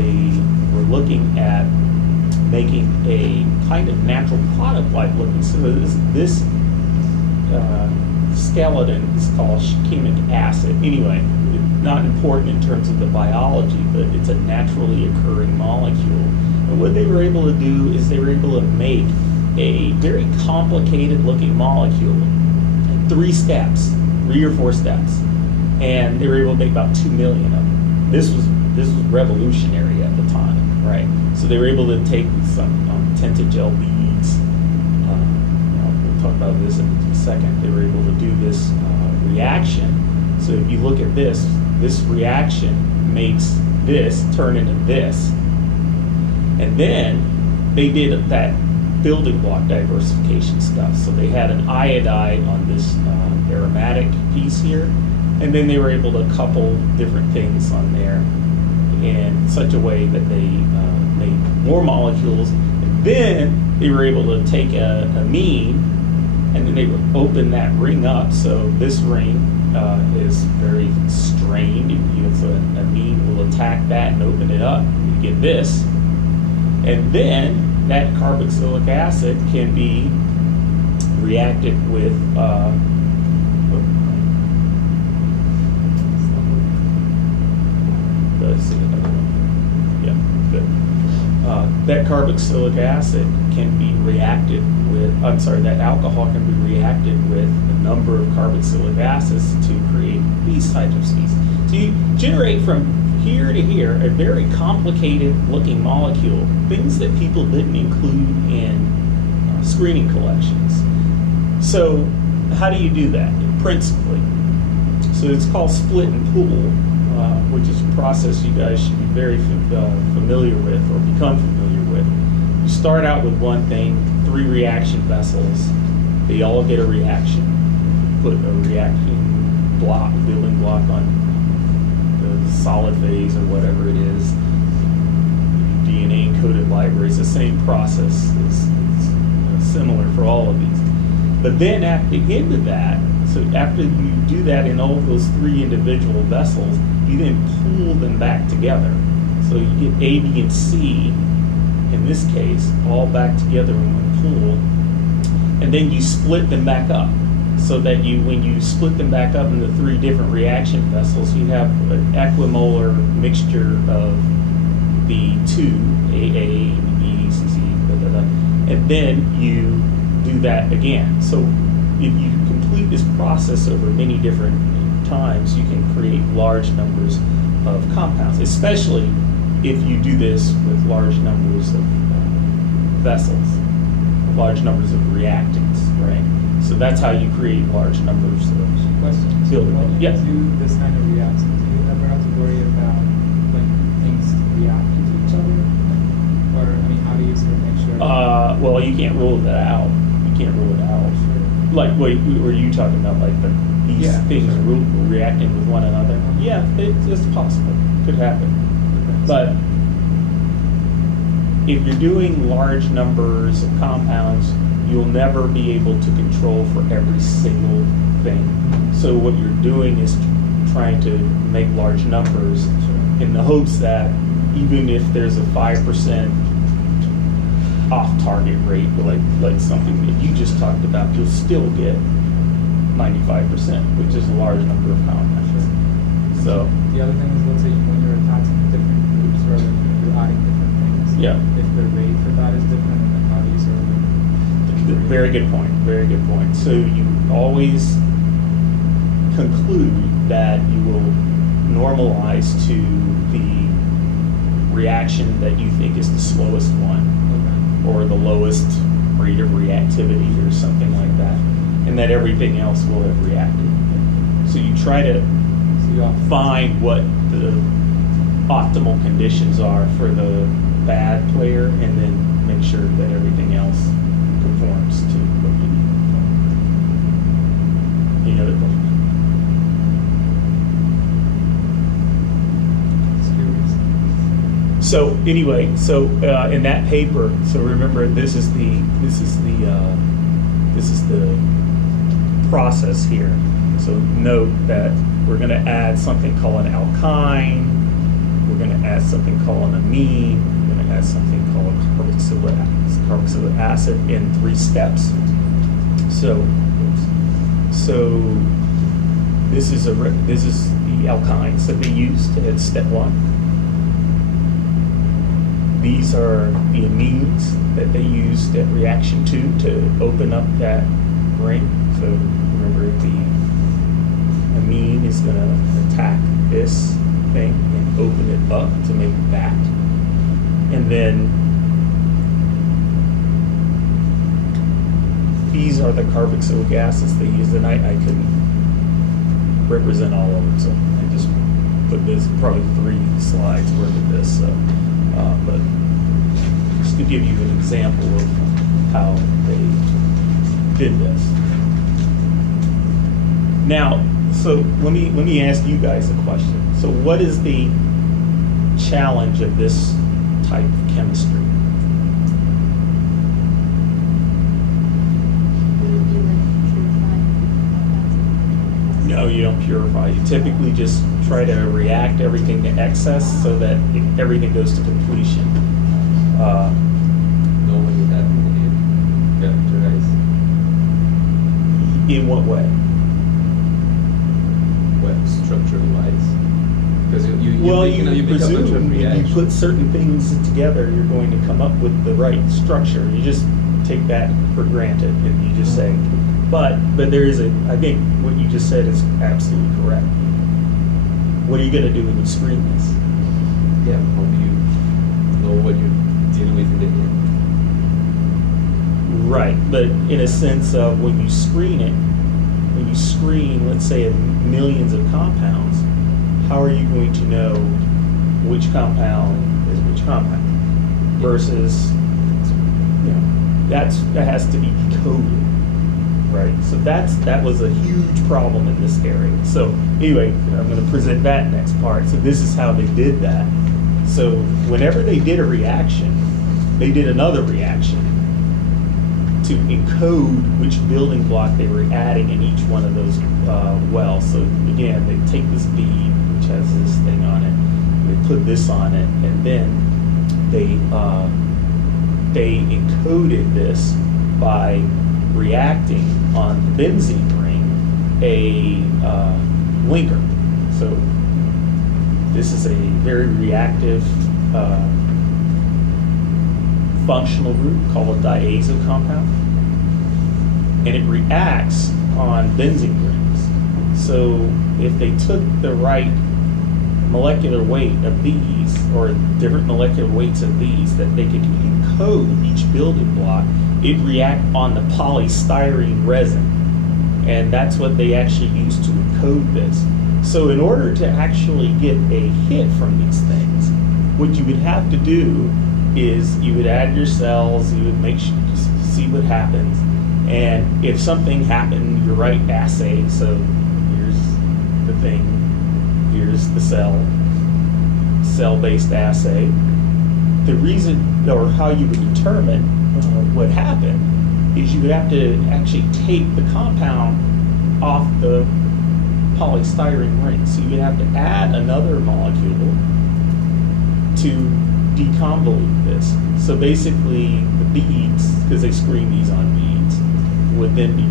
they were looking at making a kind of natural product-like looking. So this skeleton is called shikimic acid. Anyway, not important in terms of the biology, but it's a naturally occurring molecule. And what they were able to do is they were able to make a very complicated looking molecule in 3 steps, 3 or 4 steps. And they were able to make about 2 million of them. This was revolutionary at the time, right? So they were able to take some tinted gel beads. We'll talk about this in a second. They were able to do this reaction. So if you look at this reaction makes this turn into this. And then they did that building block diversification stuff. So they had an iodide on this aromatic piece here, and then they were able to couple different things on there in such a way that they made more molecules. And then they were able to take a amine, and then they would open that ring up. So this ring is very strained. So an amine will attack that and open it up. You get this. And then that carboxylic acid can be reacted with that carboxylic acid can be reacted with, that alcohol can be reacted with a number of carboxylic acids to create these types of species. So you generate from here to here a very complicated looking molecule, things that people didn't include in screening collections. So how do you do that principally? So it's called split and pool, which is a process you guys should be very familiar with or become familiar with. You start out with one thing, 3 reaction vessels. They all get a reaction. Put a reaction block, building block on the solid phase or whatever it is. DNA encoded libraries, the same process is similar for all of these. But then at the end of that, so after you do that in all of those 3 individual vessels, you then pull them back together. So you get A, B, and C, in this case, all back together in one pool. And then you split them back up. So that when you split them back up into 3 different reaction vessels, you have an equimolar mixture of the 2, AA, B, C, C, and then you do that again. So if you complete this process over many different times, you can create large numbers of compounds, especially if you do this with large numbers of vessels, large numbers of reactants, right? So that's how you create large numbers of questions. building. When you do this kind of reaction, do you ever have to worry about things reacting to each other? Or how do you sort of make sure? Well, you can't rule that out. You can't rule it out. Sure. Like, wait, were you talking about these things reacting with one another? Yeah, it's possible. Could happen. But if you're doing large numbers of compounds, you'll never be able to control for every single thing. So what you're doing is trying to make large numbers in the hopes that even if there's a 5% off-target rate, like something that you just talked about, you'll still get 95%, which is a large number of compounds. So the other thing is, let's say when you're attaching different groups or you're adding different things, if the rate for that is different, then how do you sort of... Very good point. Very good point. So you always conclude that you will normalize to the reaction that you think is the slowest one, or the lowest rate of reactivity, or something like that, and that everything else will have reacted. So you try to find what the optimal conditions are for the bad player, and then make sure that everything else conforms to what you need. Any other questions? So anyway, in that paper, so remember this is the process here. So note that we're going to add something called an alkyne. We're going to add has something called an amine, then it has something called carboxylic acid in 3 steps. So this is the alkynes that they used at step 1. These are the amines that they used at reaction 2 to open up that ring. So remember, the amine is going to attack this thing and open it up to make that. And then these are the carboxylic acids they used, and I couldn't represent all of them, so I just put this, probably 3 slides worth of this. So, but just to give you an example of how they did this. Now, so let me ask you guys a question. So, what is the challenge of this type of chemistry? No, you don't purify. You typically just try to react everything to excess so that everything goes to completion. Normally that would characterize. In what way? Well, structural wise, because you you make a bunch of presume when you reactions. put certain things together, you're going to come up with the right structure. You just take that for granted, and you just say. But there is I think what you just said is absolutely correct. What are you going to do when you screen this? Yeah, how do you know what you're dealing with in the end? Right, but in a sense of when you screen, let's say, millions of compounds, how are you going to know which compound is which compound? Versus, that has to be decoded, right? So that was a huge problem in this area. So anyway, I'm going to present that next part. So this is how they did that. So whenever they did a reaction, they did another reaction to encode which building block they were adding in each one of those wells. So again, they take this bead, which has this thing on it, they put this on it, and then they encoded this by reacting on the benzene ring a linker. So this is a very reactive functional group called a diazo compound, and it reacts on benzene rings. So if they took the right molecular weight of these, or different molecular weights of these, that they could encode each building block, it react on the polystyrene resin, and that's what they actually use to encode this. So in order to actually get a hit from these things, what you would have to do is you would add your cells, you would make sure to see what happens, and if something happened, your right assay, so here's the thing, here's the cell-based assay. The reason, or how you would determine what happened, is you would have to actually take the compound off the polystyrene ring. So you would have to add another molecule to deconvolute this. So basically, the beads, because they screen these on beads, would then be